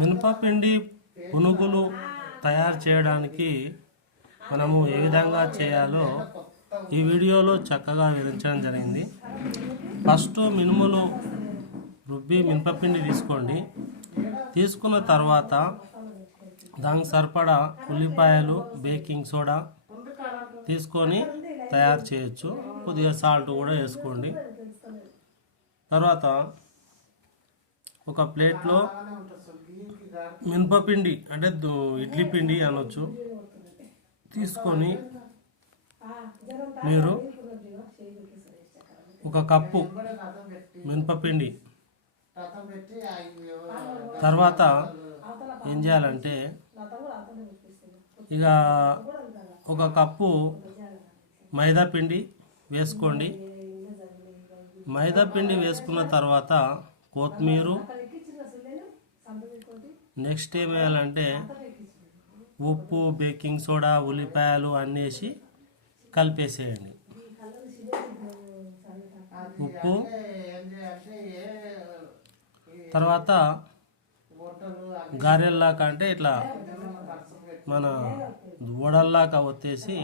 మినపపిండి పునుగులు తయారు చేయడానికి మనము ఏ విధంగా చేయాలో ఈ వీడియోలో చక్కగా వివరించడం జరిగింది. ఫస్ట్ మినుములు రుబ్బి మినపపిండి తీసుకోండి. తీసుకున్న తర్వాత దానికి సరిపడా ఉల్లిపాయలు, బేకింగ్ సోడా తీసుకొని తయారు చేయొచ్చు. కొద్దిగా సాల్ట్ కూడా వేసుకోండి. తర్వాత ఒక ప్లేట్లో మినపపిండి అంటే ఇడ్లీ పిండి అనొచ్చు తీసుకొని మీరు ఒక కప్పు మినపపిండి తర్వాత ఏం చేయాలంటే ఇక ఒక కప్పు మైదా పిండి వేసుకోండి. మైదా పిండి వేసుకున్న తర్వాత కొత్తిమీర, నెక్స్ట్ ఏం వేయాలంటే ఉప్పు, బేకింగ్ సోడా, ఉల్లిపాయలు అన్నీ వేసి కలిపేసేయండి. ఉప్పు తర్వాత గారెల్లాగా అంటే ఇట్లా మన వడల్లాగా ఒత్తేసి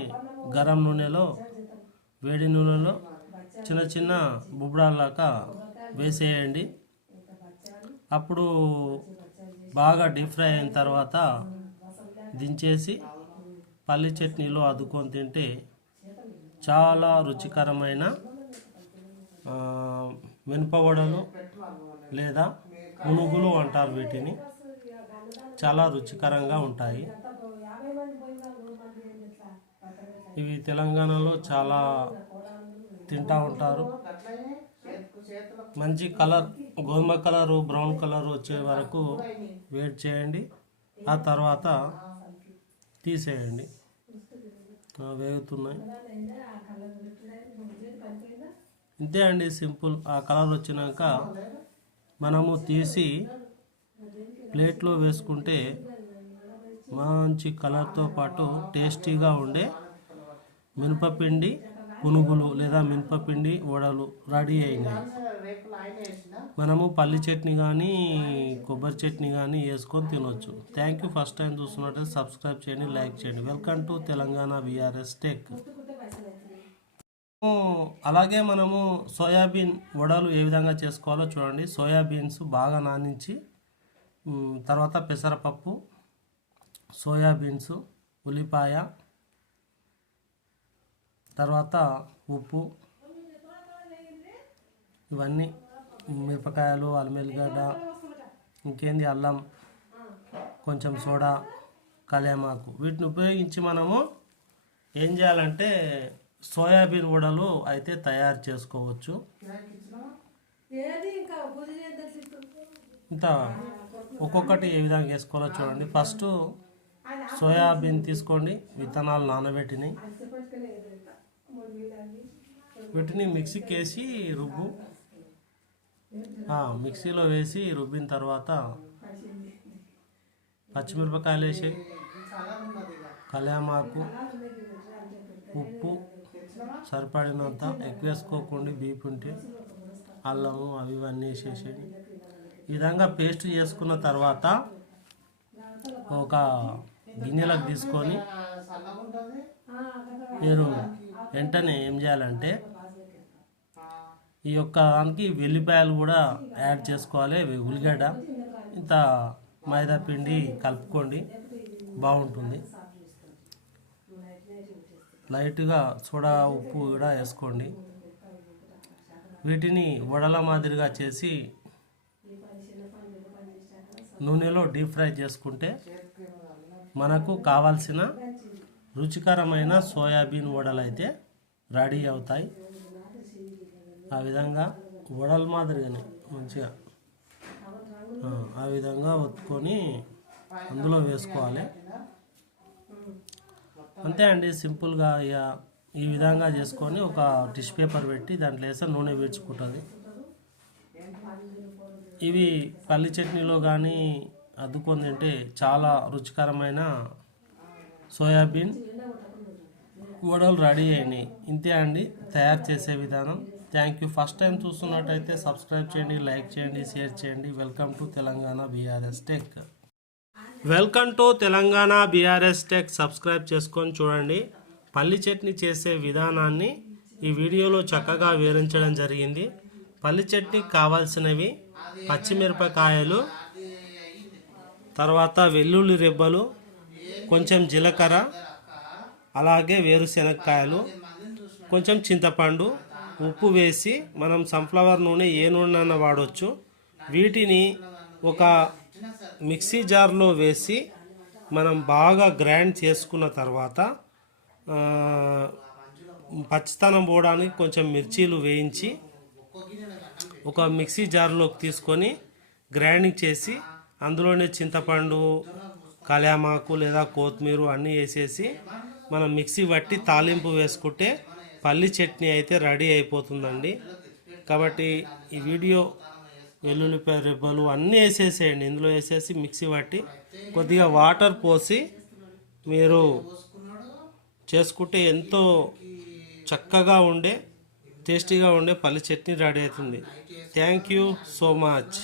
గరం నూనెలో, వేడి నూనెలో చిన్న చిన్న బుబ్బడాల్లాగా వేసేయండి. అప్పుడు బాగా డీప్ ఫ్రై అయిన తర్వాత దించేసి పల్లి చట్నీలో అద్దుకొని తింటే చాలా రుచికరమైన మినపవడలు లేదా పునుగులు అంటారు వీటిని. చాలా రుచికరంగా ఉంటాయి. ఇవి తెలంగాణలో చాలా తింటూ ఉంటారు. మంచి కలర్, గోధుమ కలరు, బ్రౌన్ కలర్ వచ్చే వరకు వెయిట్ చేయండి. ఆ తర్వాత తీసేయండి. వేగుతున్నాయి. ఇంతే అండి, సింపుల్. ఆ కలర్ వచ్చినాక మనము తీసి ప్లేట్లో వేసుకుంటే మంచి కలర్తో పాటు టేస్టీగా ఉండే మినపపిండి పునుగులు లేదా మినపపిండి వడలు రెడీ అయినాయి. మనము పల్లి చట్నీ కానీ కొబ్బరి చట్నీ కానీ వేసుకొని తినొచ్చు. Thank you. ఫస్ట్ టైం చూస్తున్నట్లయితే సబ్స్క్రైబ్ చేయండి, లైక్ చేయండి. Welcome to Telangana VRS tech. అలాగే మనము సోయాబీన్ వడలు ఏ విధంగా చేసుకోవాలో చూడండి. సోయాబీన్స్ బాగా నానించి తర్వాత పెసరపప్పు, సోయాబీన్స్, ఉల్లిపాయ, తర్వాత ఉప్పు, ఇవన్నీ మిరపకాయలు, అల్లిగడ్డ, ఇంకేంది అల్లం, కొంచెం సోడా, కళ్యామాకు, వీటిని ఉపయోగించి మనము ఏం చేయాలంటే సోయాబీన్ వడలు అయితే తయారు చేసుకోవచ్చు. ఇంత ఒక్కొక్కటి ఏ విధంగా వేసుకోవాలో చూడండి. ఫస్ట్ సోయాబీన్ తీసుకోండి, విత్తనాలు నానబెట్టినాయి. వీటిని మిక్సీకి వేసి రుబ్బు. మిక్సీలో వేసి రుబ్బిన తర్వాత పచ్చిమిరపకాయలు వేసి, కళ్యామాకు, ఉప్పు సరిపడినంత, ఎక్కువ వేసుకోకుండా బీపు ఉంటే అల్లము అవి ఇవన్నీ వేసేసి ఈ విధంగా పేస్ట్ చేసుకున్న తర్వాత ఒక గిన్నెలకు తీసుకొని మీరు వెంటనే ఏం చేయాలంటే ఈ యొక్క దానికి వెల్లిపాయలు కూడా యాడ్ చేసుకోవాలి. ఉల్లిగడ్డ, ఇంత మైదా పిండి కలుపుకోండి, బాగుంటుంది. లైట్గా సోడా, ఉప్పు కూడా వేసుకోండి. వీటిని వడల మాదిరిగా చేసి నూనెలో డీప్ ఫ్రై చేసుకుంటే మనకు కావాల్సిన రుచికరమైన సోయాబీన్ వడలు అయితే రెడీ అవుతాయి. ఆ విధంగా వడల మాదిరిగానే మంచిగా ఆ విధంగా ఒత్తుకొని అందులో వేసుకోవాలి. అంతే అండి, సింపుల్గా. ఇక ఈ విధంగా చేసుకొని ఒక టిష్యూ పేపర్ పెట్టి దాంట్లో వేస్తే నూనె పీల్చుకుంటుంది. ఇవి పల్లి చట్నీలో కానీ అద్దుకొని తింటే చాలా రుచికరమైన సోయాబీన్ వడలు రెడీ అయినాయి. ఇంతే అండి తయారు చేసే విధానం. Thank you. ఫస్ట్ టైం చూస్తున్నట్టయితే సబ్స్క్రైబ్ చేయండి, లైక్ చేయండి, షేర్ చేయండి. Welcome to Telangana VRS tech. Welcome to Telangana BRS tech. Subscribe చేసుకొని చూడండి. పల్లి చట్నీ చేసే విధానాన్ని ఈ వీడియోలో చక్కగా వివరించడం జరిగింది. పల్లి చట్నీకి కావాల్సినవి పచ్చిమిరపకాయలు, తర్వాత వెల్లుల్లి రెబ్బలు, కొంచెం జీలకర్ర, అలాగే వేరుశెనగకాయలు, కొంచెం చింతపండు, ఉప్పు వేసి మనం సన్ఫ్లవర్ నూనె ఏ నూనె వాడవచ్చు. వీటిని ఒక మిక్సీ జార్లో వేసి మనం బాగా గ్రైండ్ చేసుకున్న తర్వాత పచ్చితనం పోవడానికి కొంచెం మిర్చీలు వేయించి ఒక మిక్సీ జార్లోకి తీసుకొని గ్రైండింగ్ చేసి అందులోనే చింతపండు, కళ్యామాకు లేదా కొత్తిమీర అన్నీ వేసేసి మనం మిక్సీ పట్టి తాలింపు వేసుకుంటే పల్లి చట్నీ అయితే రెడీ అయిపోతుందండి. కాబట్టి ఈ వీడియో వెల్లుల్లిపాయ రెబ్బలు అన్నీ వేసేసేయండి. ఇందులో వేసేసి మిక్సీ పట్టి కొద్దిగా వాటర్ పోసి మీరు చేసుకుంటే ఎంతో చక్కగా ఉండే టేస్టీగా ఉండే పల్లి చట్నీ రెడీ అవుతుంది. Thank you so much.